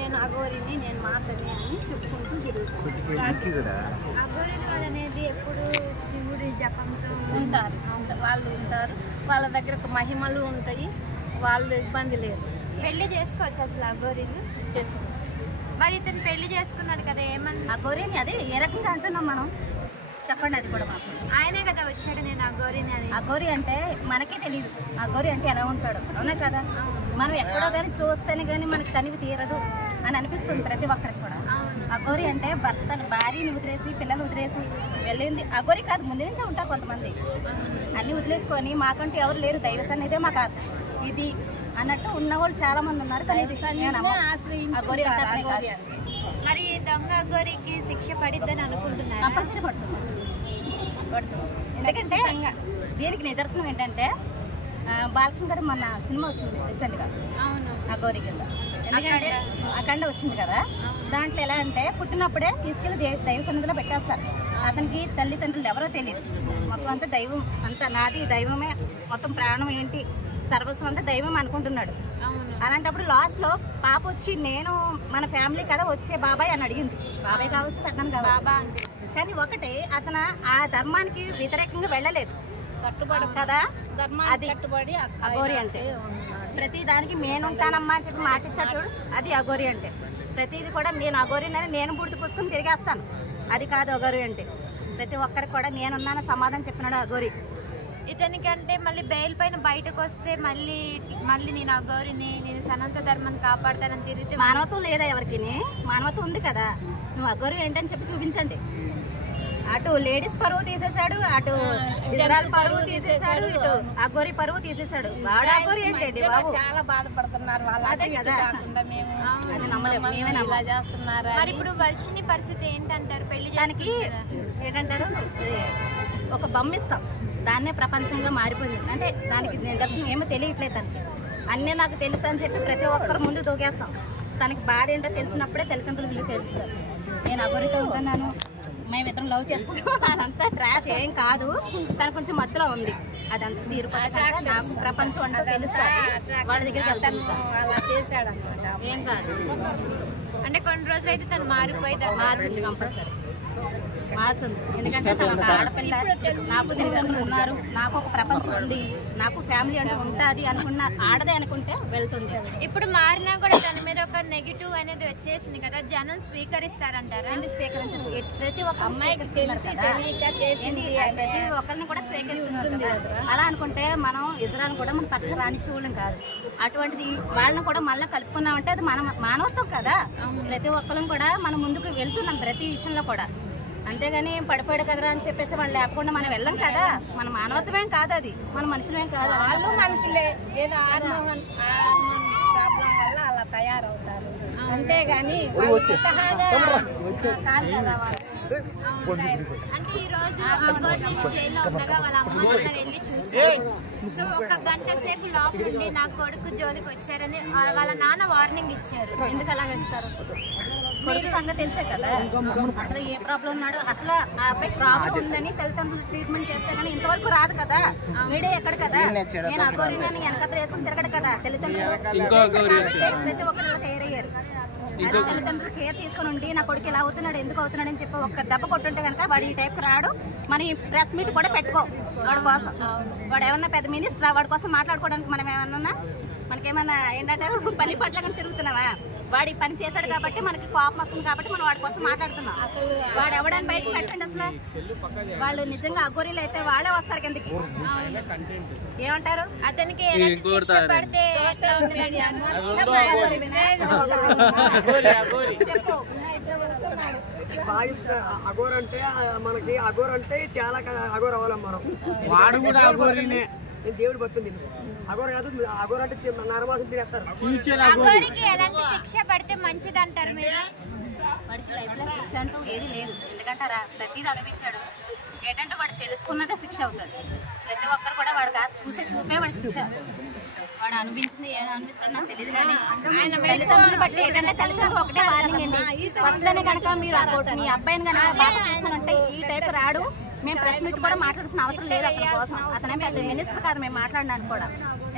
నేను అఘోరిని, నేను మాతని అని చెప్పుకుంటూ తిరుగుతాను. అఘోరిని వాళ్ళు అనేది ఎప్పుడు శివుడి జపంతో ఉంటారు, వాళ్ళు ఉంటారు. వాళ్ళ దగ్గర మహిమలు ఉంటాయి, వాళ్ళు ఇబ్బంది లేదు. పెళ్లి చేసుకోవచ్చు అసలు అఘోరిని? చేసుకోవచ్చు. మరి ఇతను పెళ్లి చేసుకున్నాడు కదా, ఏమన్నా అఘోరిని అదే ఏ రకంగా అంటున్నాం మనం, చెప్పండి. అది కూడా మాకు ఆయనే కదా వచ్చాడు నేను అఘోరిని అని. అఘోరి అంటే మనకే తెలియదు అఘోరి అంటే ఎలా ఉంటాడు, అవునా కదా? మనం ఎక్కడో కానీ చూస్తేనే కానీ మనకి తనివి తీరదు అని అనిపిస్తుంది ప్రతి ఒక్కరికి కూడా. అఘోరి అంటే భార్యని వదిలేసి పిల్లలు వదిలేసి వెళ్ళింది అఘోరి కాదు, ముందు నుంచే ఉంటారు కొంతమంది. అన్ని వదిలేసుకొని మాకంటూ ఎవరు లేరు, దైవ సన్నిధే మాకు ఇది అన్నట్టు ఉన్నవాళ్ళు చాలా మంది ఉన్నారు. అఘోరి అంటారు. మరి దొంగ అఘోరికి శిక్ష పడిద్దని అనుకుంటున్నారు? కంపల్సరీ పడుతుంది. ఎందుకంటే దీనికి నిదర్శనం ఏంటంటే బాలకృష్ణ గారు మొన్న సినిమా వచ్చింది రీసెంట్గా. అవును, అఘోరి కింద. ఎందుకంటే అఖండ వచ్చింది కదా, దాంట్లో ఎలా అంటే పుట్టినప్పుడే తీసుకెళ్లి దైవ సన్నిధిలో పెట్టేస్తారు. అతనికి తల్లిదండ్రులు ఎవరో తెలియదు, మొత్తం అంతా దైవం, అంతా నాది దైవమే, మొత్తం ప్రాణం ఏంటి సర్వస్వం అంతా దైవం అనుకుంటున్నాడు. అలాంటప్పుడు లాస్ట్లో పాప వచ్చి నేను మన ఫ్యామిలీ కదా వచ్చే బాబాయ్ అని అడిగింది. బాబాయ్ కావచ్చు, పెద్దను కావచ్చు, కానీ ఒకటే అతను ఆ ధర్మానికి వ్యతిరేకంగా వెళ్ళలేదు, కట్టుబడి కదా. అది కట్టుబడి అఘోరి అంటే. ప్రతి దానికి నేనుంటానమ్మా అని చెప్పి మాట ఇచ్చాడు చూడు, అది అఘోరి అంటే. ప్రతిది కూడా నేను అఘోరినని నేను బూడిద పుస్తకం తిరిగేస్తాను, అది కాదు అఘోరి అంటే. ప్రతి ఒక్కరికి కూడా నేనున్నాను సమాధానం చెప్పినాడు అఘోరి. ఇతనికంటే మళ్ళీ బెయిల్ పైన బయటకు వస్తే మళ్ళీ నేను అఘోరిని, నేను సనాతన ధర్మాన్ని కాపాడతానని తిరిగితే మానవత్వం లేదా ఎవరికి? మానవత్వం ఉంది కదా. నువ్వు అఘోరి ఏంటని చెప్పి చూపించండి. అటు లేడీస్ పరువు తీసేశాడు, అటు ఇజ్రాయల్ పరువు తీసేశాడు, ఇటు అఘోరి పరువు తీసేశాడు. వాడు అఘోరి ఏంటండి బాబు? చాలా బాధపడుతున్నారు వాళ్ళు. అదే కదా, అది నమ్మలేము, ఇలా చేస్తున్నారు. మరి ఇప్పుడు వర్షిని పరిస్థితి ఏంటంటారు? పెళ్లి దానికి ఏంటంటారు, ఒక బొమ్మ ఇస్తాం, దాన్నే ప్రపంచంగా మారిపోయింది. అంటే దానికి నిదర్శనం ఏమో తెలియట్లేదు తనకి. అన్నీ నాకు తెలుసు అని చెప్పి ప్రతి ఒక్కరు ముందు దూకేస్తాం. తనకి బాధ ఏంటో తెలిసినప్పుడే తల్లిదండ్రులు వీళ్ళు తెలుస్తారు. నేను అఘోరితో ఉంటున్నాను, మేమిద్దరం లవ్ చేసుకుంటాం, అదంతా ట్రాష్ ఏం కాదు. తను కొంచెం మధ్యలో ఉంది, అదంతా తీరుపడి నాకు ప్రపంచం అంటే తెలుస్తుంది. వాళ్ళ దగ్గరికి వెళ్తాను, అలా చేశాడు అనమాట. ఏం కాదు అంటే కొన్ని రోజులు అయితే తను మారుతుంది, కంపల్సరీ మారుతుంది. ఎందుకంటే తను ఒక ఆడపిల్ల, నాకు తల్లిదండ్రులు ఉన్నారు, నాకు ఒక ప్రపంచం ఉంది, నాకు ఫ్యామిలీ అంటే ఉంటుంది అనుకున్న ఆడదే అనుకుంటే వెళ్తుంది. ఇప్పుడు మారినా కూడా తన మీద ఒక నెగిటివ్ అనేది వచ్చేసింది కదా, జనం స్వీకరిస్తారంటారు? ఎందుకు స్వీకరించారు? ప్రతి ఒక్క అమ్మాయికి తెలిసి ప్రతి ఒక్కరిని కూడా స్వీకరిస్తున్నారు కదా. అలా అనుకుంటే మనం ఇజ్రాయల్ కూడా మనం పక్కన రాణించేవాళ్ళం కాదు. అటువంటిది వాళ్ళని కూడా మళ్ళీ కలుపుకున్నామంటే అది మన మానవత్వం కదా. ప్రతి ఒక్కరం కూడా మనం ముందుకు వెళ్తున్నాం ప్రతి విషయంలో కూడా. అంతేగాని పడిపోయాడు కదరా అని చెప్పేసి వాళ్ళు లేకుండా మనం వెళ్ళం కదా. మన మానవత్వమేం కాదు, అది మన మనుషులేం కాదు. వాళ్ళు మనుషులే, ఏదో హార్మోన్ ప్రాబ్లం వల్ల అలా తయారవుతారు, అంతేగాని అంటే ఈ రోజు అఘోరిని జైల్లో ఉండగా వాళ్ళ అమ్మ నాన్న వెళ్ళి చూసారు. సో ఒక గంట సేపు లోపల ఉండి నా కొడుకు జోలికి వచ్చారని వాళ్ళ నాన్న వార్నింగ్ ఇచ్చారు. ఎందుకు అలాగ ఇస్తారు? కొడుకు సంగతి తెలిసే కదా అసలు ఏ ప్రాబ్లం ఉన్నాడు, అసలు ఆ అబ్బాయి ప్రాబ్లం ఉందని తల్లిదండ్రులు ట్రీట్మెంట్ చేస్తే కానీ ఇంతవరకు రాదు కదా. మీడియా ఎక్కడ కదా, నేను అఘోరిని వెనకత్ర వేసుకుని తిరగడు కదా. తల్లిదండ్రులు ప్రతి ఒక్కరు తయారయ్యారు. అదే తల్లిదండ్రులు కేర్ తీసుకుని ఉండి నా కొడుకు ఇలా అవుతున్నాడు, ఎందుకు అవుతున్నాడు అని చెప్పి ఒక్క దెబ్బ కొట్టుంటే కనుక వాడు ఈ టైప్కి రాడు. మన ఈ ప్రెస్ మీట్ కూడా పెట్టుకో వాడి కోసం. వాడు ఏమన్నా పెద్ద మినిస్టర్, వాడి కోసం మాట్లాడుకోవడానికి మనం ఏమన్నా మనకేమన్నా ఏంటంటారు పని పట్ల కానీ తిరుగుతున్నావా? వాడి పని చేశాడు కాబట్టి మనకి కోపం వస్తుంది కాబట్టి మనం వాడి కోసం మాట్లాడుతున్నాం. వాడు ఎవడని బయటకు పెట్టండి. అసలు వాళ్ళు నిజంగా అఘోరీలు అయితే వాళ్ళే వస్తారు కిందకి. ఏమంటారు? అతనికి శిక్ష పడితే చెప్పు. అఘోర్ అంటే మనకి అఘోర్ అంటే చాలా అఘోర్ అవ్వాలం మనం. వాడు కూడా అఘోరినే. దేవుడు భక్తుంది. అఘోర్ కాదు, అఘోర్ అంటే నరమాసం తినేస్తారు. అఘోరికి ఎలాంటి శిక్ష పడితే మంచిది అంటారు మీరు? వాడికి లైఫ్ లో శిక్ష అంటూ ఏది లేదు. ఎందుకంటారా ప్రతిదీ అనిపించాడు. ఏంటంటే వాడు తెలుసుకున్నదే శిక్ష అవుతుంది. ప్రతి ఒక్కరు కూడా వాడు కాదు చూసే చూపే వాడికి శిక్ష. వాడు అనిపించింది ఏం అనిపిస్తాడు నాకు తెలియదు. కానీ ఆయన తల్లిదండ్రులు బట్టి ఏంటంటే తల్లిదండ్రులు ఒకటే వార్నింగ్ అండి, ఫస్ట్లోనే కనుక మీరు మీ అబ్బాయిని కనుక బాగా చూస్తానంటే ఈ టైప్ రాడు. మేము ప్రెస్ మీట్ కూడా మాట్లాడాల్సిన అవసరం లేదు అతని కోసం. అతనే పెద్ద మినిస్టర్ కాదు మేము మాట్లాడడానికి కూడా.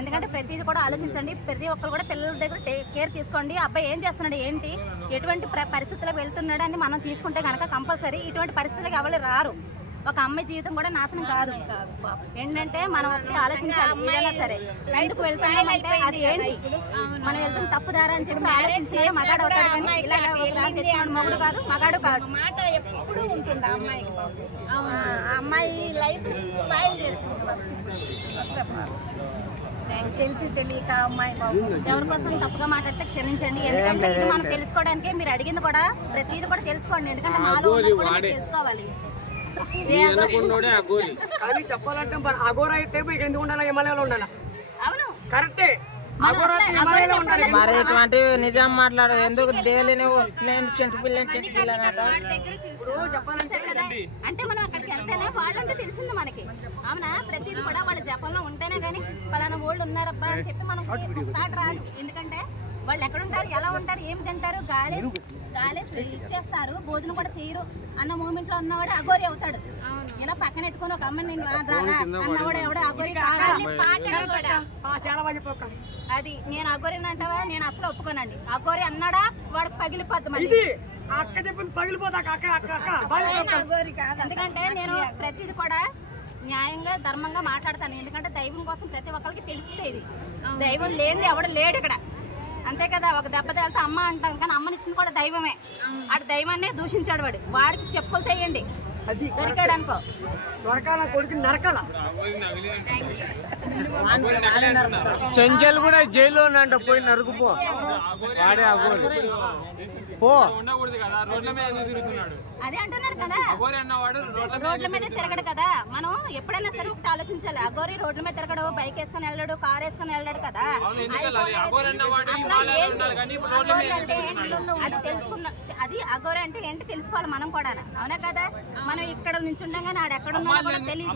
ఎందుకంటే ప్రతిదీ కూడా ఆలోచించండి. ప్రతి ఒక్కరు కూడా పిల్లల దగ్గర కేర్ తీసుకోండి. అబ్బాయి ఏం చేస్తున్నాడు, ఏంటి, ఎటువంటి పరిస్థితుల్లో వెళ్తున్నాడు అని మనం తీసుకుంటే కనుక కంపల్సరీ ఇటువంటి పరిస్థితులకు ఎవరు రారు. ఒక అమ్మాయి జీవితం కూడా నాశనం కాదు. ఏంటంటే మనం ఒకటి ఆలోచించాలి. ఏదైనా సరే ఎందుకు వెళ్తున్నామంటే అది ఏంటి, మనం వెళ్తున్న తప్పుదారా అని చెప్పి ఆలోచించి మగాడు అవుతాడు. కానీ ఇలాగ తెచ్చుకోండి మొగుడు కాదు, మగాడు కాదు. మాట ఎప్పుడు ఉంటుంది అమ్మాయికి. అమ్మాయి లైఫ్ స్మైల్ చేసుకుంటుంది ఫస్ట్ ఆఫ్ ఆల్. తెలిసి తెలియక అమ్మాయి ఎవరి కోసం తప్పుగా మాట్లాడితే క్షమించండి. ఎందుకంటే ఇది మనం తెలుసుకోవడానికి మీరు అడిగింది కూడా ప్రతిదీ కూడా తెలుసుకోండి. ఎందుకంటే మాలో ఉన్నది కూడా మీరు తెలుసుకోవాలి. కానీ చెప్పాలంటే అఘోర అయితే ఇక్కడ ఎందుకు ఉండాలి, హిమాలయాలో ఉండాలి. అవును కరెక్టే. మరి ఇటువంటివి నిజం మాట్లాడు. ఎందుకు డైలీ నువ్వు నేను చెంటు పిల్లని అంటే మనం అక్కడికి వెళ్తేనే వాళ్ళంటే తెలిసింది మనకి. అవునా, ప్రతిదీ కూడా వాళ్ళ జపంలో ఉంటేనే గానీ పలానా వాళ్ళు ఉన్నారబ్బా అని చెప్పి మనం తాట రాదు. ఎందుకంటే వాళ్ళు ఎక్కడ ఉంటారు, ఎలా ఉంటారు, ఏం తింటారు, గాలి ఇచ్చేస్తారు, భోజనం కూడా చేయరు అన్న మూమెంట్ లో ఉన్నవాడు అఘోరి అవుతాడు. ఇలా పక్కన పెట్టుకుని ఒక అమ్మని అన్నవాడు ఎవడో అఘోరి అది. నేను అఘోరిని అంటావా, నేను అసలు ఒప్పుకోనండి. అఘోరి అన్నాడా వాడికి పగిలిపోద్ది మళ్ళీ. ఎందుకంటే నేను ప్రతిది కూడా న్యాయంగా ధర్మంగా మాట్లాడతాను. ఎందుకంటే దైవం కోసం ప్రతి ఒక్కరికి తెలిస్తే ఇది దైవం లేనిది ఎవడు లేడు ఇక్కడ, అంతే కదా. ఒక దెబ్బ తేలితే అమ్మ అంటాం, కానీ అమ్మనిచ్చింది కూడా దైవమే. ఆడు దైవాన్నే దూషించాడు. వాడికి చెప్పులు తెయ్యండి, దొరికాడు అనుకో. చెంచల్ కూడా జైల్లో ఉన్నంట, పోయి నరుకుపో. వాడే పో. అదే అంటున్నారు కదా, రోడ్ల మీద తిరగడు కదా. మనం ఎప్పుడైనా సరే ఒకటి ఆలోచించాలి. అఘోరి రోడ్ల మీద తిరగడు, బైక్ వేసుకొని వెళ్ళాడు, కార్ వేసుకొని వెళ్ళాడు కదా. అది తెలుసుకున్న అది అఘోరి అంటే ఏంటి తెలుసుకోవాలి మనం కూడా, అవునా కదా. మనం ఇక్కడ నుంచి ఉండగానే ఆడు ఎక్కడ ఉన్నాడో కూడా తెలియదు.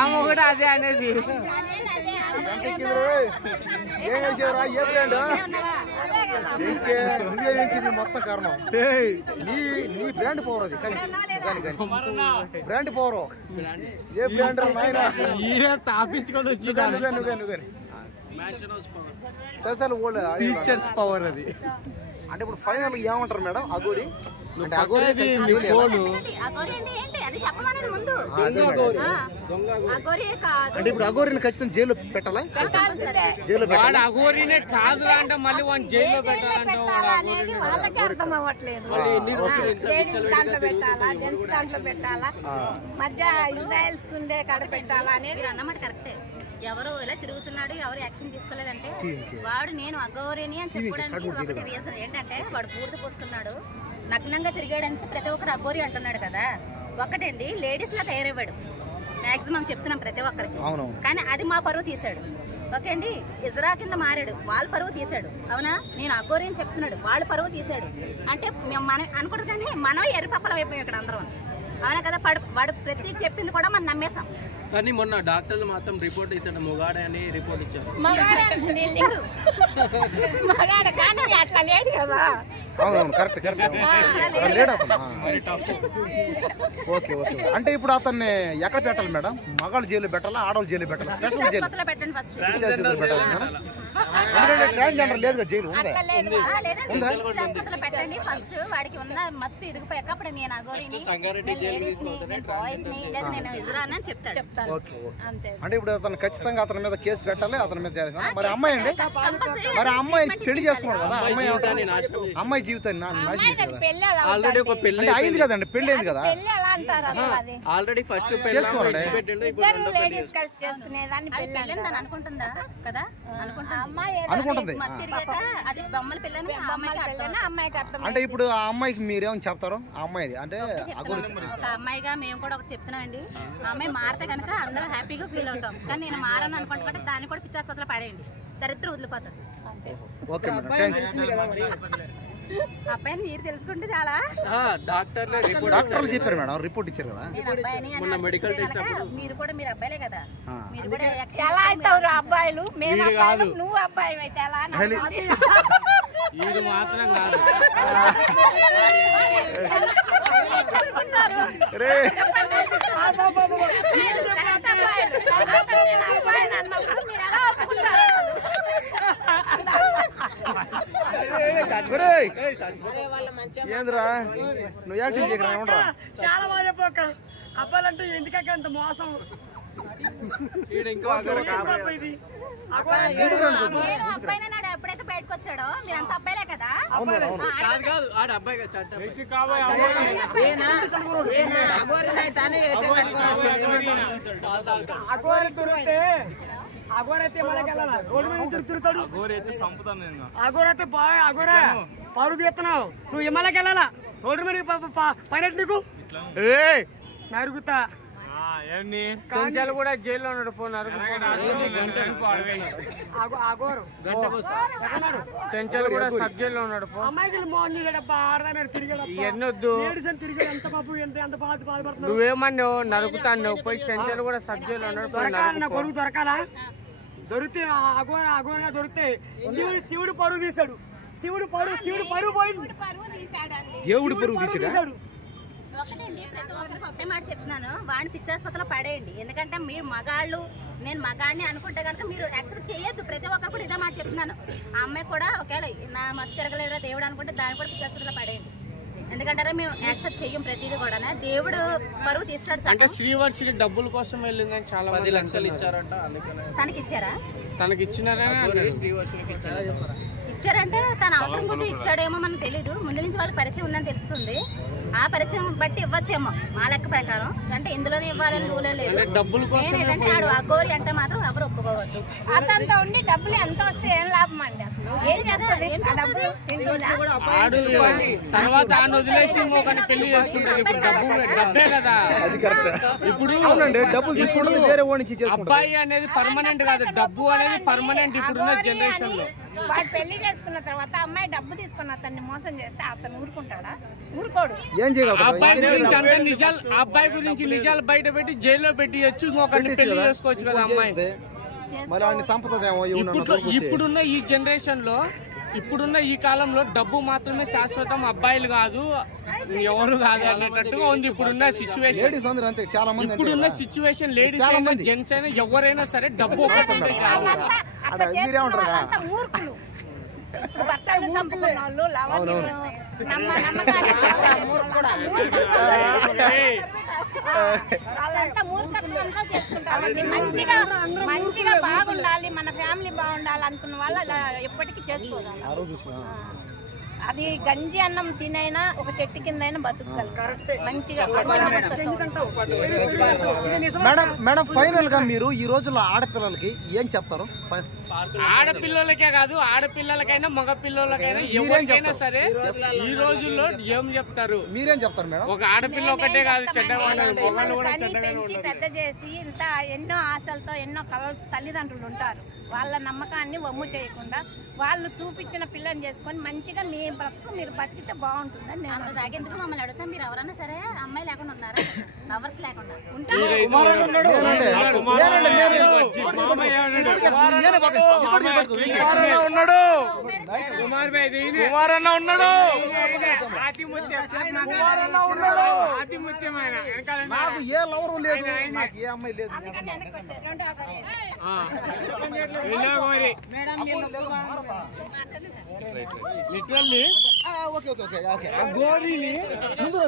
ఆమె కూడా అదే అనేది. మొత్తం కారణం నీ బ్రాండ్ పవర్. అది కానీ బ్రాండ్ పవర్ ఏ బ్రాండ్ తాపించుకొని వచ్చి టీచర్స్ పవర్ అది. అంటే ఇప్పుడు ఫైనల్ ఏమంటారు మేడం అఘోరి అంటే? అఘోరి అంటే ఏంటి అది చెప్పమన్నాడు ముందు. అఘోరి కాదు అంటే ఇప్పుడు అఘోరిని ఖచ్చితంగా జైల్లో పెట్టాలా? జైల్లో పెట్టాలి. అఘోరినే కాదు అంటే మళ్ళీ వాడిని జైల్లో పెట్టాలనేది వాళ్ళకి అర్థం అవ్వట్లేదు. లేడీస్ దాంట్లో పెట్టాలా, జెంట్స్ దాంట్లో పెట్టాలా, మధ్య ఇజ్రాయల్స్ ఉండే కాడ పెట్టాలా అనేది అన్నమాట కరెక్టే. ఎవరు ఇలా తిరుగుతున్నాడు, ఎవరు యాక్షన్ తీసుకోలేదంటే వాడు నేను అఘోరిని అని చెప్పడానికి ఒకటి రీజన్ ఏంటంటే వాడు పూర్తి పోస్తున్నాడు, నగ్నంగా తిరిగాడని ప్రతి ఒక్కరు అఘోరి అంటున్నాడు కదా. ఒకటండి లేడీస్ లా తయారయ్యాడు మాక్సిమం చెప్తున్నాం ప్రతి ఒక్కరికి. కానీ అది మా పరువు తీశాడు. ఓకే అండి, ఇజ్రా కింద మారాడు, వాళ్ళ పరువు తీశాడు. అవునా, నేను అఘోరి అని చెప్తున్నాడు, వాళ్ళ పరువు తీశాడు. అంటే మనం అనుకుంటాం కానీ మనం ఎర్రపప్పలం అయిపోయాం ఇక్కడ అందరం, అవునా కదా. వాడు ప్రతి చెప్పింది కూడా మనం నమ్మేశాం. కానీ మొన్న డాక్టర్లు మాత్రం రిపోర్ట్ ఇస్తాడు మొగాడే అని రిపోర్ట్ ఇచ్చారు. అట్లా లేడు కదా. Okay okay. అంటే ఇప్పుడు అతన్ని ఎక్కడ పెట్టాలి మేడం? మగాళ్ళు జైలు పెట్టాలా, ఆడవాళ్ళు జైలు పెట్టాలా? స్పెషల్ జైలు ట్రాన్స్జెండర్ లేదు కదా జైలు పెట్టండి. ఫస్ట్ వాడికి ఉన్న మత్తు ఇరిగిపోయాక అప్పుడు నేను అఘోరిని, నేను లేడీస్ ని, నేను బాయ్స్ ని, లేదా నేను ఇజ్రా అని చెప్తాడు. అంటే ఇప్పుడు అతను ఖచ్చితంగా అతని మీద కేసు పెట్టాలి, అతని మీద చేయాలి. మరి అమ్మాయి అండి, మరి అమ్మాయిని పెళ్లి చేస్తున్నాడు కదా, అమ్మాయి జీవితాన్ని ఆల్రెడీ ఒక పెళ్లి అయింది కదండి, పెళ్లి అయింది కదా. ఆల్రెడీ ఫస్ట్ చేసుకోండి అనుకుంటుందా కదా, అనుకుంటుంది. అంటే ఇప్పుడు ఆ అమ్మాయికి మీరేమని చెప్తారు? ఆ అమ్మాయి అంటే ఒక అమ్మాయిగా మేము కూడా ఒకటి చెప్తున్నామండి, ఆ అమ్మాయి మారితే కనుక అందరూ హ్యాపీగా ఫీల్ అవుతాం. కానీ నేను మారను అనుకుంటే దాన్ని కూడా పిచ్చాసుపత్రిలో పడేయండి, దరిద్రం వదిలిపోతారు. Okay madam, thank you. అబ్బాయిని మీరు తెలుసుకుంటే చాలా. డాక్టర్లు చెప్పారు మేడం, రిపోర్ట్ ఇచ్చారు కదా. మెడికల్ టెస్ట్ మీరు కూడా మీరు అబ్బాయిలే కదా, మీరు కూడా ఎలా అవుతారు అబ్బాయిలు? మేము అబ్బాయిలు, నువ్వు అబ్బాయి అయితే ఎలా? ఇది మాత్రం కాదు. ఏంద్రా నువ్వు యాక్టింగ్ చేయకరా ఏమంటారా? చాలా బాగా చెప్పక అబ్బాయిలంటే ఎందుకక్క అంత మోసం ఇది అబ్బాయినాడు ఎప్పుడైతే బయటకు వచ్చాడో మీరంతా అబ్బాయిలే కదా. కాదు ఆడ అబ్బాయి కదా చట్టం అగోరి దొరికితే అగోరైతే మనకెళ్ళాలా రోడ్డు మీద తిరుగుతాడు. అగోరైతే బాగా అగోరా పరుగు తీస్తున్నావు నువ్వు ఇమ్మలకి వెళ్ళాలా రోడ్డు మీద పైన నీకు నరుగుతా చెంచాలు కూడా జైల్లో ఉన్నాడు. పోనారు చెంచాలు కూడా సబ్ జైల్లో ఉన్నాడు. అమ్మాయికి మోహన్ చేయడబ్బా ఆడదా మీరు ఎన్నొద్దు తిరిగాడు ఎంత పాపు ఎంత బాధపడుతున్నావు. నువ్వేమన్నావు నరుకుతాను పోయి చెంచాలు కూడా సబ్ జైల్లో ఉన్నాడు. దొరకాలి నా కొడుకు దొరకాలా దొరికితే అఘోరగా దొరికితే శివుడు పరుగు తీశాడు. శివుడు పరుగు పోయింది. దేవుడు పరుగు తీసాడు. ఒకటండి ప్రతి ఒక్కరికి ఒకటే మాట చెప్తున్నాను, వాడిని పిచ్చాసుపత్రిలో పడేయండి. ఎందుకంటే మీరు మగాళ్ళు నేను మగాడిని అనుకుంటే కనుక మీరు యాక్సెప్ట్ చేయొద్దు. ప్రతి ఒక్కరు కూడా ఇదే మాట చెప్తున్నాను. ఆ అమ్మాయి కూడా ఒకవేళ నా మత్తు తిరగలేదా దేవుడు అనుకుంటే దాన్ని కూడా పిచ్చాసుపత్రిలో పడేయండి. ఎందుకంటారా మేము యాక్సెప్ట్ చెయ్యం ప్రతిదీ కూడా. దేవుడు పరువు తీస్తాడు. అంటే శ్రీవర్షికి డబ్బుల కోసం వెళ్ళిందని చాలా 10 లక్షలు ఇచ్చారంట. అందుకనే తనకి ఇచ్చారా? తనకి ఇచ్చినారా? శ్రీవర్షికి ఇచ్చారంటే తన అవసరం కూడా ఇచ్చాడేమో మనకు తెలీదు. ముందు నుంచి వాళ్ళకి పరిచయం ఉందని తెలుస్తుంది. ఆ పరిచయం బట్టి ఇవ్వచ్చేమో మా లెక్క ప్రకారం. అంటే ఇందులోనే ఇవ్వాలని రూలే లేదు. ఏంటంటే ఆడు అఘోరి అంటే మాత్రం ఎవరు ఒప్పుకోవద్దు. అంత ఉండి డబ్బులు ఎంత వస్తే ఏం లాభం అండి? అసలు ఏం చేస్తుంది తర్వాత ఆయన వదిలేసి ఇంకొకరిని పెళ్లి చేసుకుంటారు. ఇప్పుడు డబ్బే కదా. ఇప్పుడు డబ్బులు తీసుకుంటే వేరే వాడికి అబ్బాయి అనేది పర్మనెంట్ కాదు, డబ్బు అనేది పర్మనెంట్ ఇప్పుడున్న జనరేషన్ లో. వాడు పెళ్లి చేసుకున్న తర్వాత అమ్మాయి డబ్బు తీసుకున్న అతన్ని మోసం చేస్తే అతను ఊరుకుంటాడా? ఊరుకోడు. అబ్బాయి గురించి అంత నిజాలు అబ్బాయి గురించి నిజాలు బయట పెట్టి జైల్లో పెట్టియచ్చు. ఇంకొకరిని పెళ్లి చేసుకోవచ్చు కదా అమ్మాయి. ఇప్పుడున్న ఈ జనరేషన్ లో ఇప్పుడున్న ఈ కాలంలో డబ్బు మాత్రమే శాశ్వతం, అబ్బాయిలు కాదు ఎవరు కాదు అన్నట్టుగా ఉంది ఇప్పుడున్న సిచ్యువేషన్. ఇప్పుడున్న సిచ్యువేషన్ లేడీస్ అయినా జెంట్స్ అయినా ఎవరైనా సరే డబ్బు ఒకటి మూర్ఖులు. భర్తను చంపుకున్న వాళ్ళు వాళ్ళంతా మూర్ఖత్వంతో చేసుకుంటారు. మంచిగా బాగుండాలి, మన ఫ్యామిలీ బాగుండాలి అనుకున్న వాళ్ళు అలా ఎప్పటికీ చేసుకోవాలి. అది గంజి అన్నం తినైనా ఒక చెట్టు కింద అయినా బతుకుతారు మంచిగా. మేడం ఫైనల్ గా మీరు ఈ రోజుల్లో ఆడపిల్లలకి ఏం చెప్తారు? ఆడపిల్లలకే కాదు ఆడపిల్లలకైనా మగ పిల్లలకైనా ఎవరికైనా సరే ఈ రోజుల్లో ఏం చెప్తారు? మీరేం చెప్తారు మేడం? ఒక ఆడపిల్ల ఒకటే కాదు చెడ్డవాళ్ళు పెంచి పెద్ద చేసి ఇంత ఎన్నో ఆశలతో ఎన్నో కళలు తల్లిదండ్రులు ఉంటారు. వాళ్ళ నమ్మకాన్ని వమ్ము చేయకుండా వాళ్ళు చూపించిన పిల్లని చేసుకొని మంచిగా మీ బ్రతుకు మీరు బతికితే బాగుంటుందని నేను. అంత తాగేందుకు మమ్మల్ని అడుగుతాం. మీరు ఎవరైనా సరే అమ్మాయి లేకుండా ఉన్నారా? లవర్స్ లేకుండా ఉంటారు. కుమారన్న ఉన్నాడు. నాకు ఏ లవరు లేదు, నాకు ఏ అమ్మాయి లేదు. Literally okay okay okay okay. గోరీని ముందు